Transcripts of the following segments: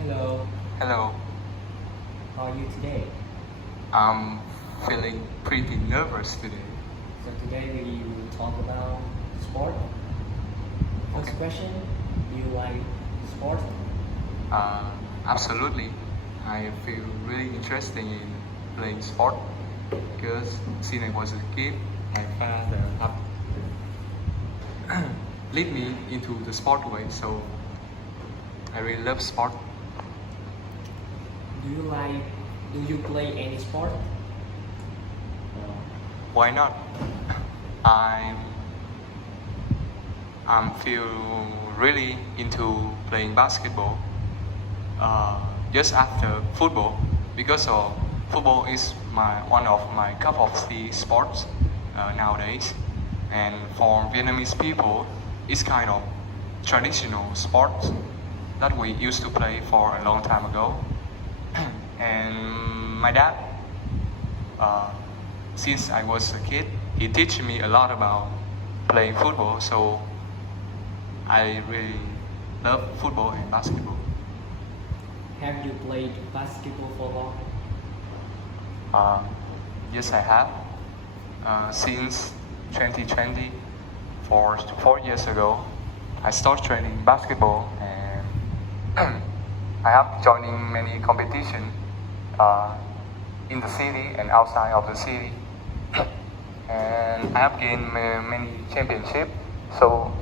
Hello, Hello, how are you today? I'm feeling pretty nervous today. So today we will talk about sport. First question, do you like sport? Absolutely, I feel really interested in playing sport because since I was a kid, my father have lead me into the sport way, so I really love sport. Do you play any sport? Why not? I'm I'm feel really into playing basketball just after football because of football is one of my cup of tea sports nowadays, and for Vietnamese people, it's kind of traditional sports that we used to play for a long time ago. And my dad, uh, since I was a kid, he teach me a lot about playing football, so I really love football and basketball. Have you played basketball for long? Uh, yes, I have. Since 2020, for 4 years ago, I started training basketball, and I have joining many competition in the city and outside of the city, and I have gained many championships. So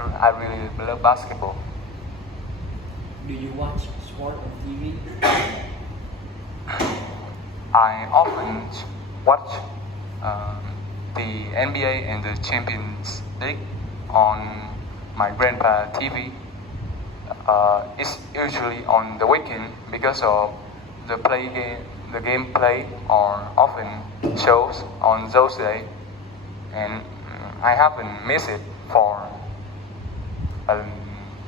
I really love basketball. Do you watch sport on TV? I often watch um, the NBA and the Champions League on my grandpa TV. It's usually on the weekend because of the gameplay are often shows on those days, and I haven't missed it for a,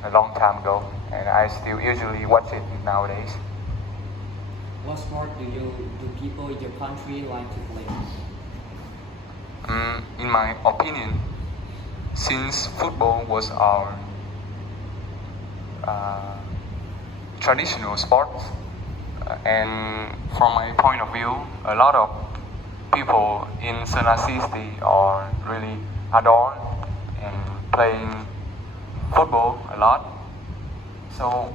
a long time ago, and I still usually watch it nowadays. What sport do people in your country like to play? In my opinion, since football was our traditional sport, and from my point of view, a lot of people in Sana City are really adore and playing football a lot. So,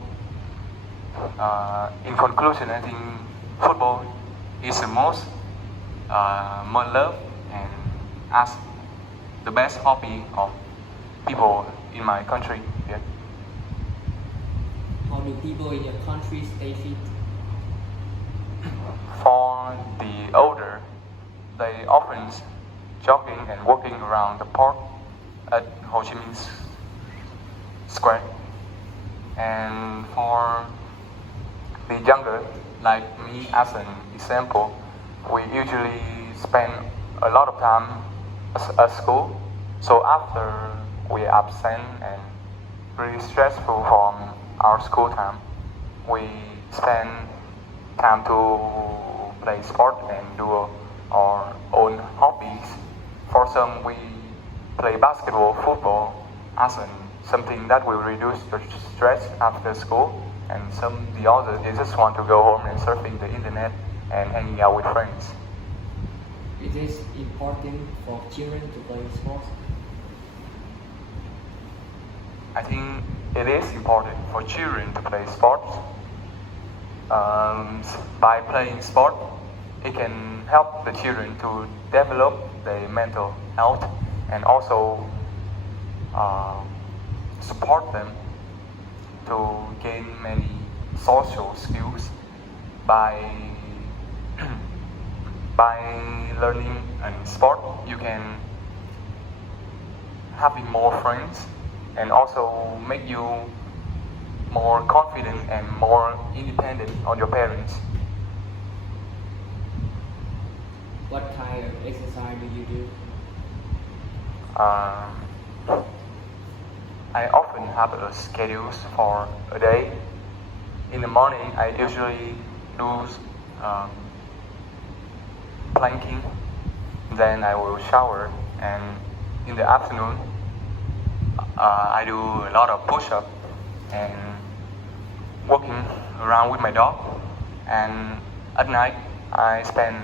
in conclusion, I think football is the most more loved and as the best hobby of people in my country. Yeah. How do people in your country stay fit? For the older, they often jogging and walking around the park at Ho Chi Minh Square. And for the younger, like me as an example, we usually spend a lot of time at school. So after we absent and really stressful from our school time, we spend time to play sport and do our own hobbies. For some, we play basketball, football as something that will reduce the stress after school, and the others they just want to go home and surfing the internet and hanging out with friends. Is it important for children to play sports? I think it is important for children to play sports. By playing sport, it can help the children to develop their mental health and also support them to gain many social skills by by learning a sport. You can having more friends and also make you more confident and more independent on your parents. What kind of exercise do you do? I often have a schedule for a day. In the morning, I usually do planking. Then I will shower, and in the afternoon, I do a lot of push-up and walking around with my dog, and at night I spend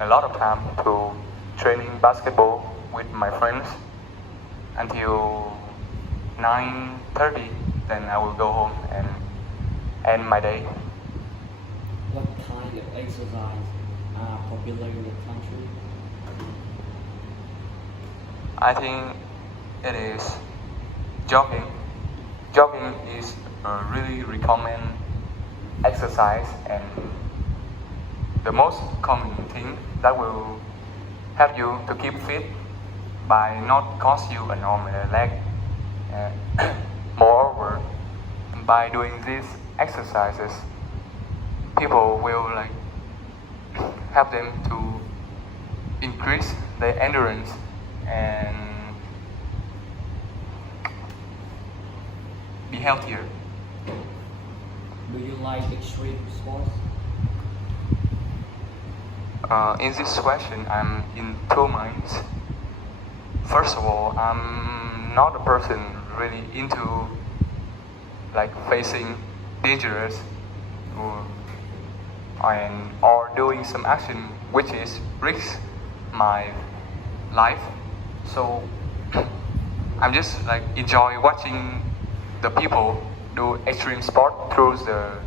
a lot of time to training basketball with my friends until 9:30. Then I will go home and end my day. What kind of exercise are popular in the country? I think it is jogging. Jogging is a really recommended exercise and the most common thing that will help you to keep fit by not cause you an arm and a leg. Moreover, by doing these exercises, people will help them to increase their endurance and be healthier. Do you like extreme sports? In this question, I'm in two minds. First of all, I'm not a person really into facing dangerous or doing some action which is risk my life. So I'm just enjoy watching the people do extreme sport through the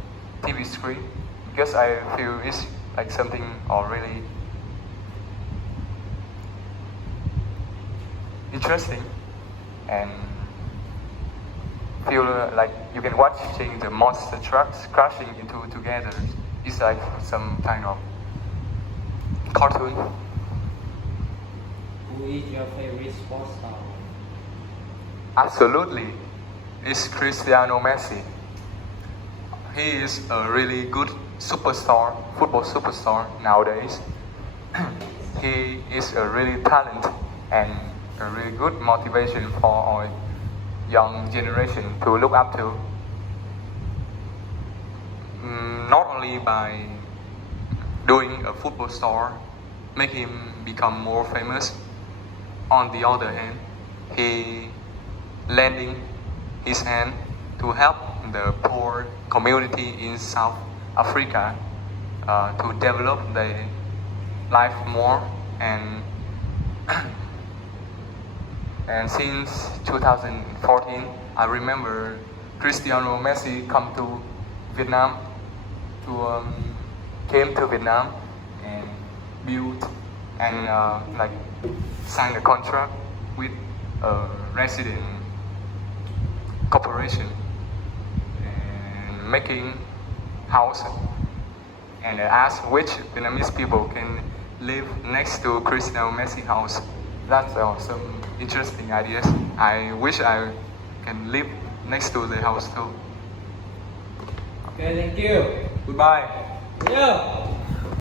TV screen because I feel it's something really interesting and feel like you can watching the monster trucks crashing into together. It's like some kind of cartoon. Who is your favorite sports star? Absolutely, it's Cristiano Messi. He is a really good superstar, football superstar nowadays. He is a really talent and a really good motivation for our young generation to look up to. Not only by doing a football star, make him become more famous. On the other hand, he lending his hand to help the poor community in South Africa to develop their life more and and since 2014 I remember Cristiano Messi come to Vietnam came to Vietnam and built and signed a contract with a resident corporation and making house and asked which Vietnamese people can live next to Cristiano Messi house. That's some interesting ideas. I wish I can live next to the house too. Okay, thank you. Goodbye. Yeah.